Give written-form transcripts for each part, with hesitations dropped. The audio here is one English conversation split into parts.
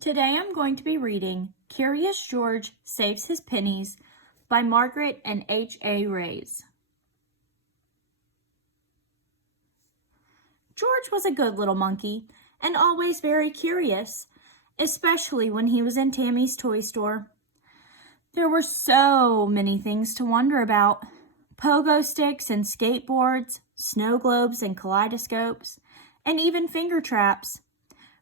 Today I'm going to be reading Curious George Saves His Pennies by Margaret and H.A. Rays. George was a good little monkey and always very curious, especially when he was in Tammy's toy store. There were so many things to wonder about: pogo sticks and skateboards, snow globes and kaleidoscopes, and even finger traps.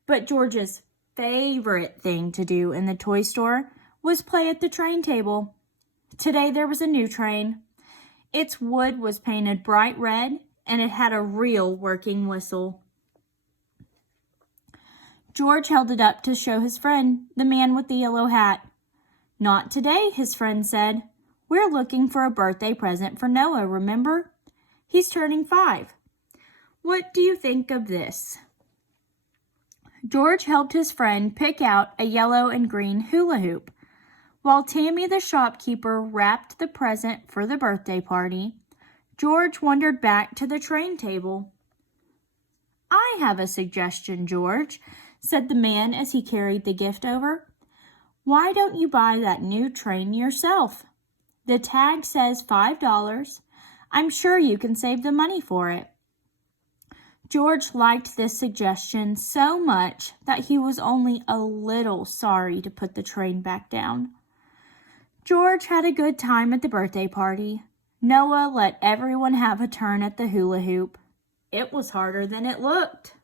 But George's favorite thing to do in the toy store was play at the train table. Today there was a new train. Its wood was painted bright red, and it had a real working whistle. George held it up to show his friend, the man with the yellow hat. "Not today," his friend said. "We're looking for a birthday present for Noah, remember? He's turning 5. What do you think of this?" George helped his friend pick out a yellow and green hula hoop. While Tammy the shopkeeper wrapped the present for the birthday party, George wandered back to the train table. "I have a suggestion, George," said the man as he carried the gift over. "Why don't you buy that new train yourself? The tag says $5. I'm sure you can save the money for it." George liked this suggestion so much that he was only a little sorry to put the train back down. George had a good time at the birthday party. Noah let everyone have a turn at the hula hoop. It was harder than it looked.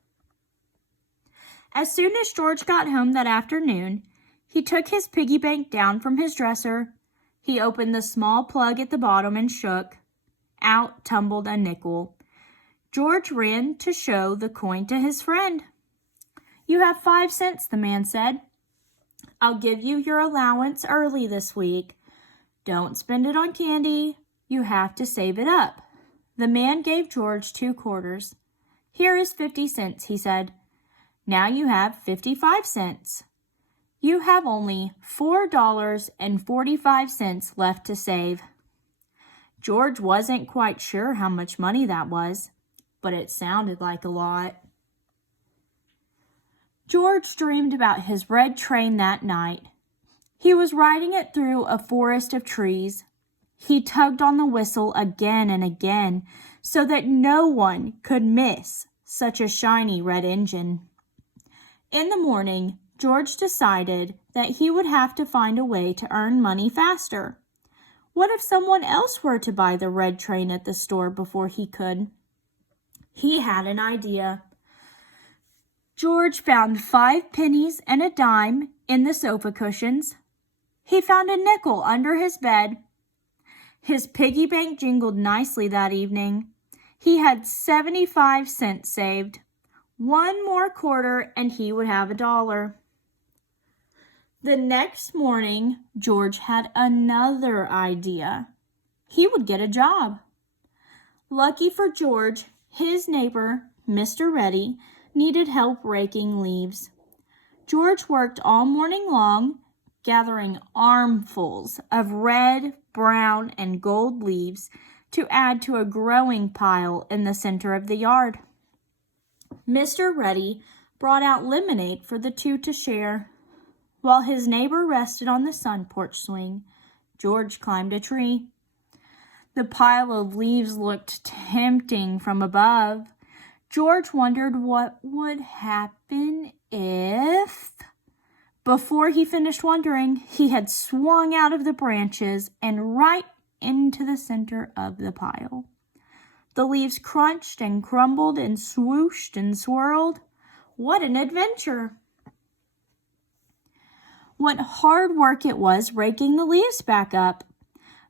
As soon as George got home that afternoon, he took his piggy bank down from his dresser. He opened the small plug at the bottom and shook. Out tumbled a nickel. George ran to show the coin to his friend. "You have 5 cents, the man said. "I'll give you your allowance early this week. Don't spend it on candy. You have to save it up." The man gave George 2 quarters. "Here is 50 cents, he said. "Now you have 55 cents. You have only $4.45 left to save." George wasn't quite sure how much money that was, but it sounded like a lot. George dreamed about his red train that night. He was riding it through a forest of trees. He tugged on the whistle again and again so that no one could miss such a shiny red engine. In the morning, George decided that he would have to find a way to earn money faster. What if someone else were to buy the red train at the store before he could? He had an idea. George found 5 pennies and a dime in the sofa cushions. He found a nickel under his bed. His piggy bank jingled nicely that evening. He had 75 cents saved. 1 more quarter and he would have $1. The next morning, George had another idea. He would get a job. Lucky for George, his neighbor, Mr. Reddy, needed help raking leaves. George worked all morning long, gathering armfuls of red, brown, and gold leaves to add to a growing pile in the center of the yard. Mr. Reddy brought out lemonade for the 2 to share. While his neighbor rested on the sun porch swing, George climbed a tree. The pile of leaves looked tempting from above. George wondered what would happen if... Before he finished wondering, he had swung out of the branches and right into the center of the pile. The leaves crunched and crumbled and swooshed and swirled. What an adventure! What hard work it was raking the leaves back up.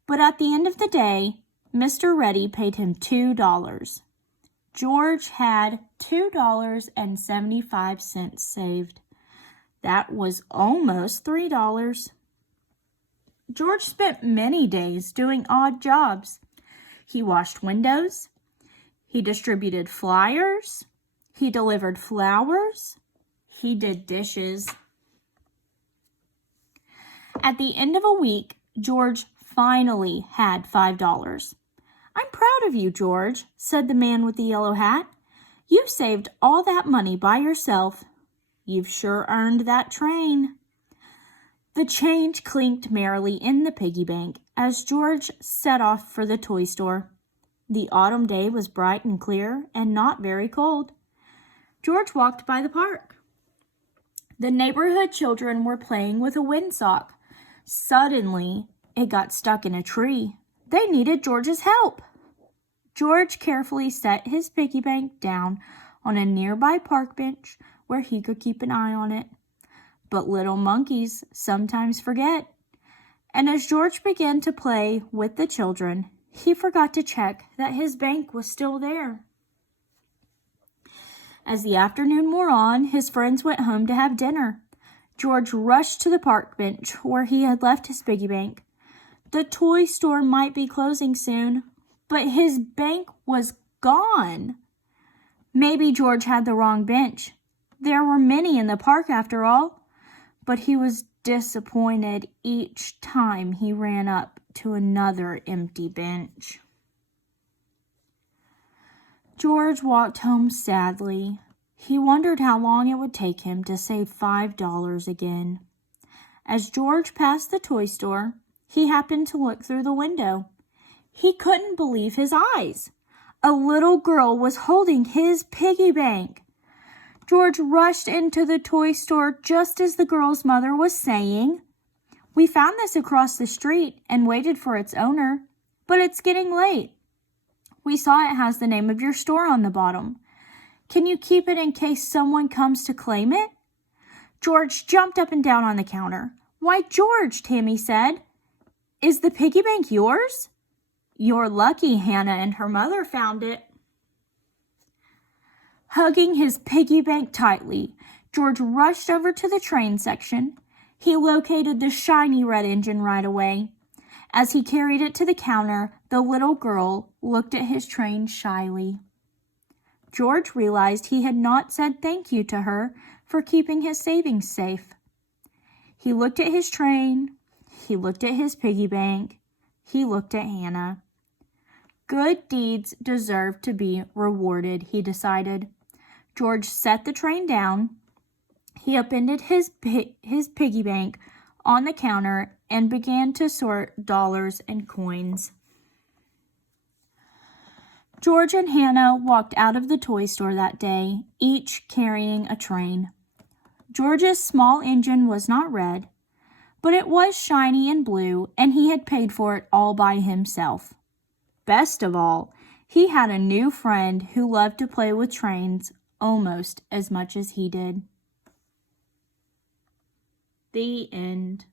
But at the end of the day, Mr. Reddy paid him $2. George had $2.75 saved. That was almost $3. George spent many days doing odd jobs. He washed windows. He distributed flyers. He delivered flowers. He did dishes. At the end of a week, George finally had $5. "I'm proud of you, George," said the man with the yellow hat. "You saved all that money by yourself." You've sure earned that train." The change clinked merrily in the piggy bank as George set off for the toy store. The autumn day was bright and clear and not very cold. George walked by the park. The neighborhood children were playing with a windsock. Suddenly, it got stuck in a tree. They needed George's help. George carefully set his piggy bank down on a nearby park bench where he could keep an eye on it. But little monkeys sometimes forget. And as George began to play with the children, he forgot to check that his bank was still there. As the afternoon wore on, his friends went home to have dinner. George rushed to the park bench where he had left his piggy bank. The toy store might be closing soon, but his bank was gone. Maybe George had the wrong bench. There were many in the park after all. But he was disappointed each time he ran up to another empty bench. George walked home sadly. He wondered how long it would take him to save $5 again. As George passed the toy store, he happened to look through the window. He couldn't believe his eyes. A little girl was holding his piggy bank. George rushed into the toy store just as the girl's mother was saying, "We found this across the street and waited for its owner, but it's getting late. We saw it has the name of your store on the bottom. Can you keep it in case someone comes to claim it?" George jumped up and down on the counter. "Why, George," Tammy said, "is the piggy bank yours?" "You're lucky Hannah and her mother found it." Hugging his piggy bank tightly, George rushed over to the train section. He located the shiny red engine right away. As he carried it to the counter, the little girl looked at his train shyly. George realized he had not said thank you to her for keeping his savings safe. He looked at his train. He looked at his piggy bank. He looked at Hannah. Good deeds deserve to be rewarded, he decided. George set the train down. He upended his piggy bank on the counter and began to sort dollars and coins. George and Hannah walked out of the toy store that day, each carrying a train. George's small engine was not red, but it was shiny and blue, and he had paid for it all by himself. Best of all, he had a new friend who loved to play with trains almost as much as he did. The end.